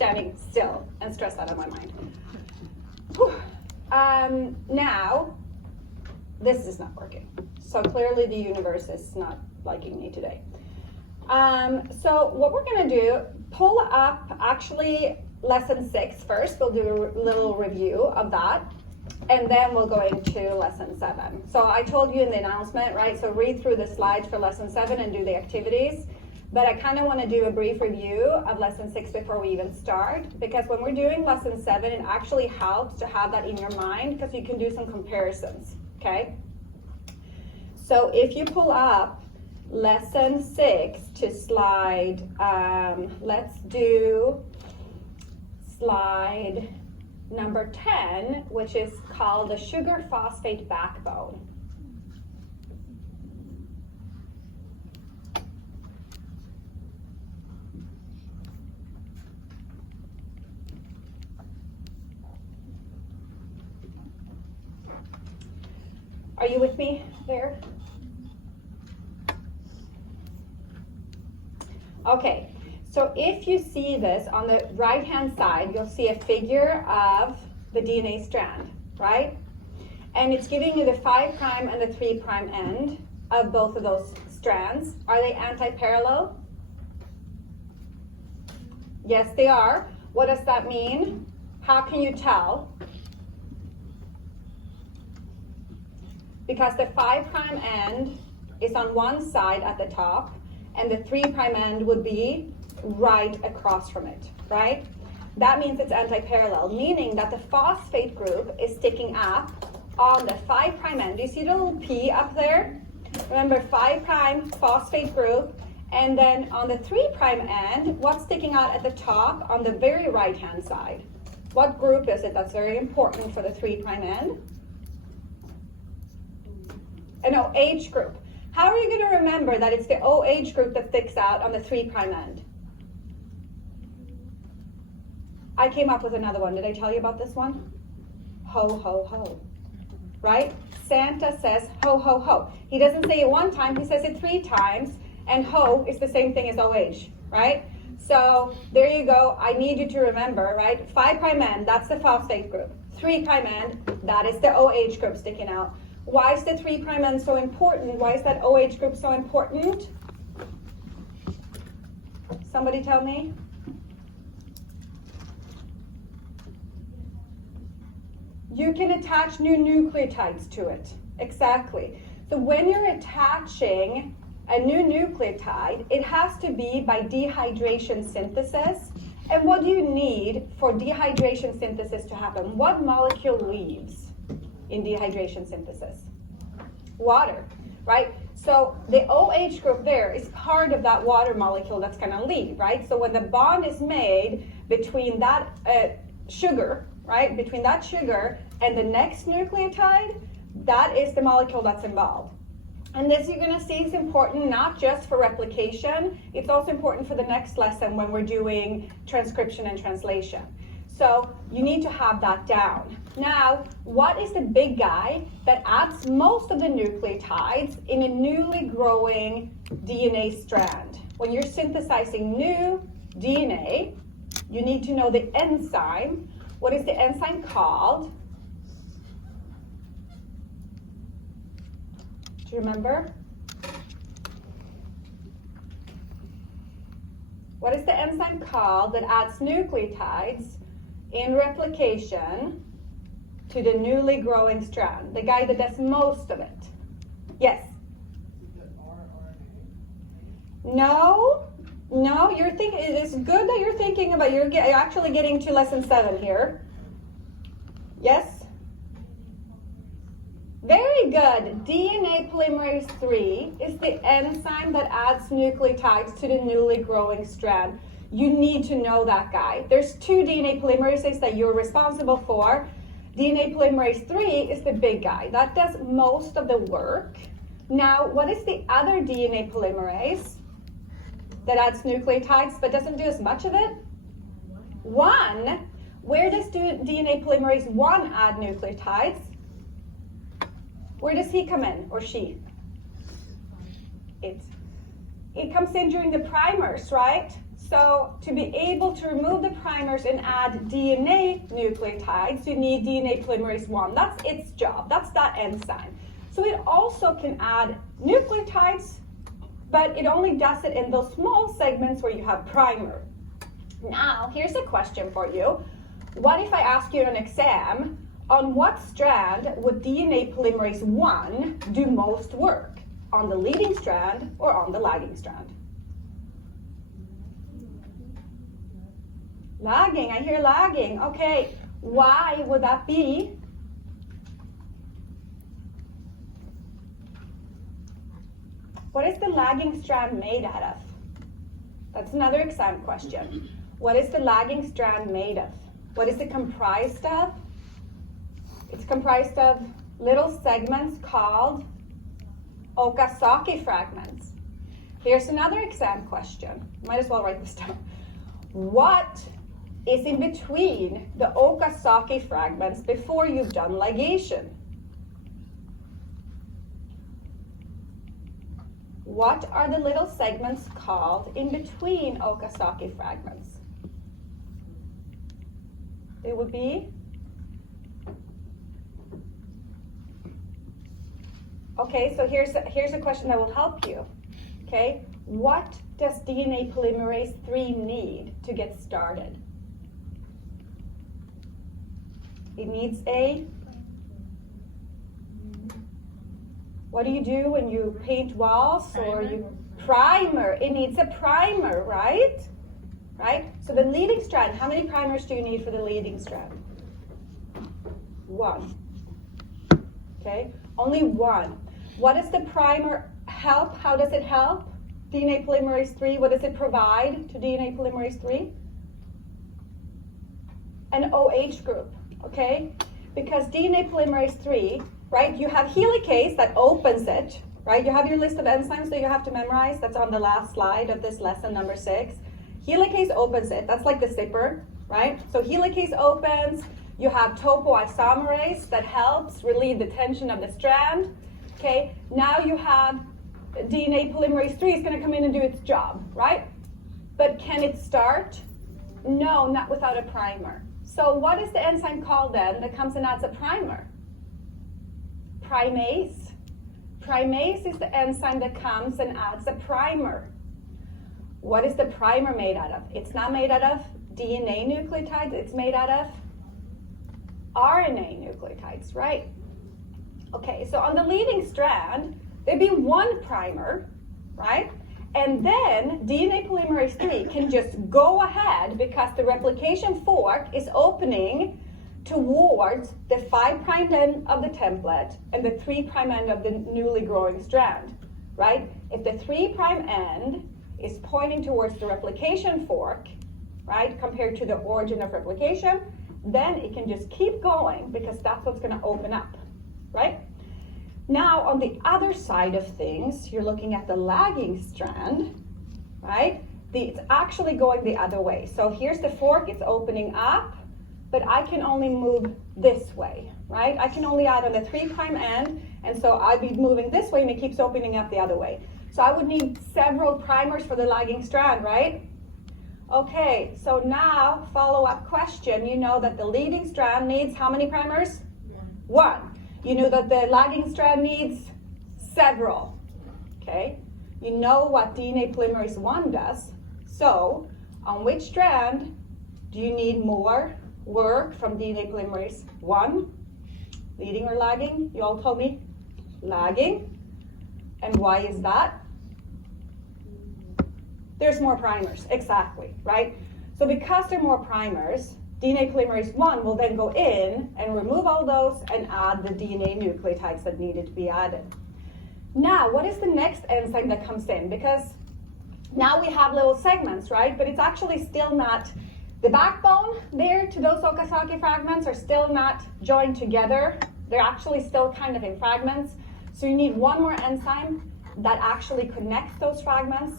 standing still and stressed out of my mind. Now, this is not working. So clearly the universe is not liking me today. So what we're gonna do, pull up actually lesson 6 first. We'll do a little review of that. And then we'll go into lesson 7. So I told you in the announcement, right? So read through the slides for lesson 7 and do the activities. But I kind of want to do a brief review of lesson 6 before we even start. Because when we're doing lesson 7, it actually helps to have that in your mind because you can do some comparisons, okay? So if you pull up lesson 6 to slide, let's do slide number 10, which is called the sugar phosphate backbone. Are you with me there? Okay. So if you see this on the right-hand side, you'll see a figure of the DNA strand, right? And it's giving you the 5' and the 3' end of both of those strands. Are they anti-parallel? Yes, they are. What does that mean? How can you tell? Because the 5' end is on one side at the top, and the 3' end would be right across from it, right? That means it's anti-parallel, meaning that the phosphate group is sticking up on the 5' end. Do you see the little P up there? Remember, 5' phosphate group, and then on the 3' end, what's sticking out at the top on the very right-hand side? What group is it that's very important for the 3' end? An OH group. How are you going to remember that it's the OH group that sticks out on the 3' end? I came up with another one. Did I tell you about this one? Ho, ho, ho. Right? Santa says ho, ho, ho. He doesn't say it one time, he says it 3 times, and ho is the same thing as OH, right? So there you go. I need you to remember, right? 5' end, that's the phosphate group. 3' end, that is the OH group sticking out. Why is the 3' end so important? Why is that OH group so important? Somebody tell me. You can attach new nucleotides to it. Exactly. So when you're attaching a new nucleotide, it has to be by dehydration synthesis. And what do you need for dehydration synthesis to happen? What molecule leaves in dehydration synthesis? Water, right? So the OH group there is part of that water molecule that's going to leave, right? So when the bond is made between that sugar, right, between that sugar and the next nucleotide, that is the molecule that's involved. And this you're going to see is important not just for replication, it's also important for the next lesson when we're doing transcription and translation. So you need to have that down. Now, what is the big guy that adds most of the nucleotides in a newly growing DNA strand? When you're synthesizing new DNA, you need to know the enzyme. What is the enzyme called? Do you remember? What is the enzyme called that adds nucleotides in replication to the newly growing strand? The guy that does most of it. Yes? No, you're thinking, it is good that you're thinking about, you're actually getting to lesson 7 here. Yes? Very good. DNA polymerase 3 is the enzyme that adds nucleotides to the newly growing strand. You need to know that guy. There's 2 DNA polymerases that you're responsible for. DNA polymerase 3 is the big guy. That does most of the work. Now, what is the other DNA polymerase that adds nucleotides but doesn't do as much of it? 1. Where does DNA polymerase 1 add nucleotides? Where does he come in, or she? It comes in during the primers, right? So to be able to remove the primers and add DNA nucleotides, you need DNA polymerase 1. That's its job. That's that enzyme. So it also can add nucleotides, but it only does it in those small segments where you have primer. Now, here's a question for you. What if I ask you in an exam, on what strand would DNA polymerase 1 do most work? On the leading strand or on the lagging strand? Lagging, I hear lagging. Okay, why would that be? What is the lagging strand made out of? That's another exam question. What is the lagging strand made of? What is it comprised of? It's comprised of little segments called Okazaki fragments. Here's another exam question. Might as well write this down. What is in between the Okazaki fragments before you've done ligation? What are the little segments called in between Okazaki fragments? It would be? Okay, so here's a question that will help you. Okay, what does DNA polymerase 3 need to get started? It needs a, what do you do when you paint walls or you primer? It needs a primer, right? Right? So the leading strand, how many primers do you need for the leading strand? 1. Okay, only 1. What does the primer help? How does it help? DNA polymerase 3, what does it provide to DNA polymerase 3? An OH group, okay? Because DNA polymerase 3, right, you have helicase that opens it, right? You have your list of enzymes that you have to memorize. That's on the last slide of this lesson, number 6. Helicase opens it. That's like the zipper, right? So helicase opens. You have topoisomerase that helps relieve the tension of the strand. Okay, now you have DNA polymerase 3 is going to come in and do its job, right? But can it start? No, not without a primer. So what is the enzyme called then that comes and adds a primer? Primase. Primase is the enzyme that comes and adds a primer. What is the primer made out of? It's not made out of DNA nucleotides, it's made out of RNA nucleotides, right? Okay, so on the leading strand, there'd be 1 primer, right? And then DNA polymerase 3 can just go ahead because the replication fork is opening towards the 5' end of the template and the 3' end of the newly growing strand, right? If the 3' end is pointing towards the replication fork, right, compared to the origin of replication, then it can just keep going because that's what's going to open up, right? Now, on the other side of things, you're looking at the lagging strand, right? It's actually going the other way. So here's the fork, it's opening up, but I can only move this way, right? I can only add on the 3' end, and so I'd be moving this way and it keeps opening up the other way. So I would need several primers for the lagging strand, right? Okay, so now, follow-up question. You know that the leading strand needs how many primers? 1. You know that the lagging strand needs several, okay? You know what DNA polymerase 1 does. So, on which strand do you need more work from DNA polymerase 1? Leading or lagging? You all told me lagging. And why is that? There's more primers, exactly, right? So because there are more primers, DNA polymerase 1 will then go in and remove all those and add the DNA nucleotides that needed to be added. Now, what is the next enzyme that comes in? Because now we have little segments, right? But it's actually still not, the backbone there to those Okazaki fragments are still not joined together. They're actually still kind of in fragments. So you need one more enzyme that actually connects those fragments.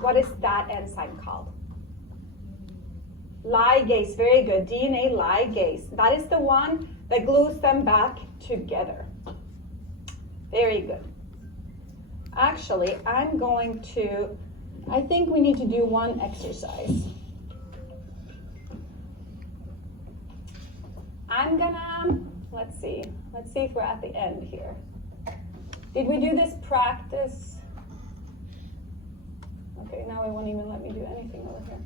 What is that enzyme called? Ligase, very good, DNA ligase. That is the one that glues them back together. Very good. Actually, I'm going to I think we need to do one exercise. I'm gonna, let's see if we're at the end here. Did we do this practice? Okay, now it won't even let me do anything over here.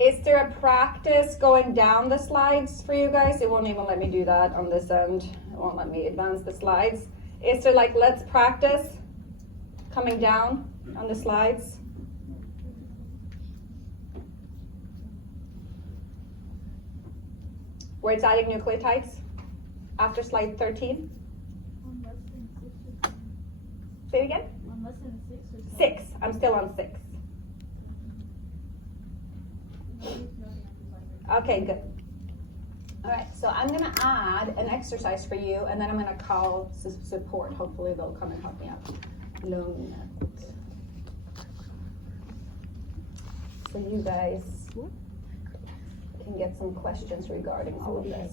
Is there a practice going down the slides for you guys? It won't even let me do that on this end. It won't let me advance the slides. Is there like, let's practice coming down on the slides? Where it's adding nucleotides after slide 13? Say it again? On lesson 6 or 7? 6. I'm still on 6. Okay, good. All right, so I'm gonna add an exercise for you, and then I'm gonna call support. Hopefully they'll come and help me out. Long net. So you guys can get some questions regarding all of this.